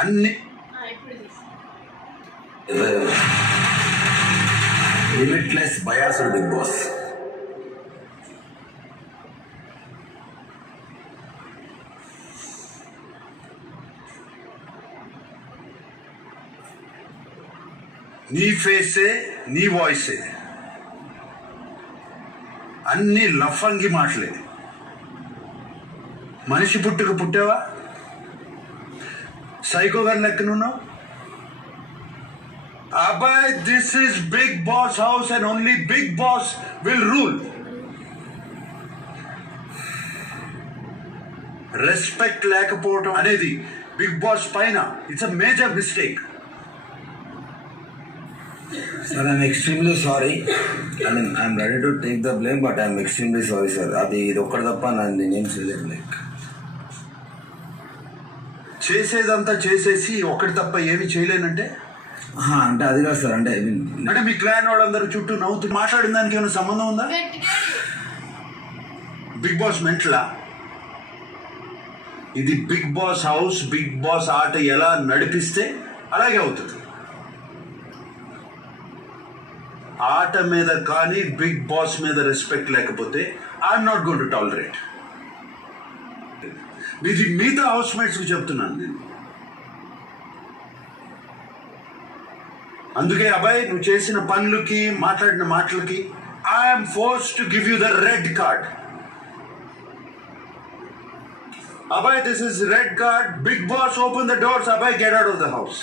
అన్ని limitless bias big boss. నీ ఫేసే, నీ వాయిసే, అన్ని లఫంగి మాటలే. మనిషి పుట్టావా? సైకో గారి లెక్కనున్నావు. అబ్బాయ్, this is Bigg Boss house and only Bigg Boss will rule. Respect లేకపోవటం అనేది బిగ్ బాస్ పైన it's a major mistake. Sir, I'm extremely sorry. I mean, I'm ready to take the blame, but I'm extremely sorry, sir. అది ఇది ఒక్కటి తప్ప నేనేం చేయలేదు. లైక్ చేసేదంతా చేసేసి ఒకటి తప్ప ఏమి చేయలేనంటే అంటే అది కాదు సార్. అంటే అంటే మీ క్లాన్ వాళ్ళందరూ చుట్టూ నవ్వుతూ మాట్లాడిన దానికి ఏమైనా సంబంధం ఉందా? బిగ్ బాస్ మెంట్లా? ఇది Bigg Boss house. Bigg Boss ఆట ఎలా నడిపిస్తే అలాగే అవుతుంది. ఆట మీద కానీ బిగ్ బాస్ మీద రెస్పెక్ట్ లేకపోతే I'm not going to tolerate. ఇది మిగతా హౌస్ మేట్స్కి చెప్తున్నాను నేను. అందుకే అబ్బాయి, నువ్వు చేసిన పనులకి మాట్లాడిన మాటలకి I'm force to give you the red card. అబ్బాయి, this is red card. Bigg Boss open the doors. అబ్బాయి, get out of the house.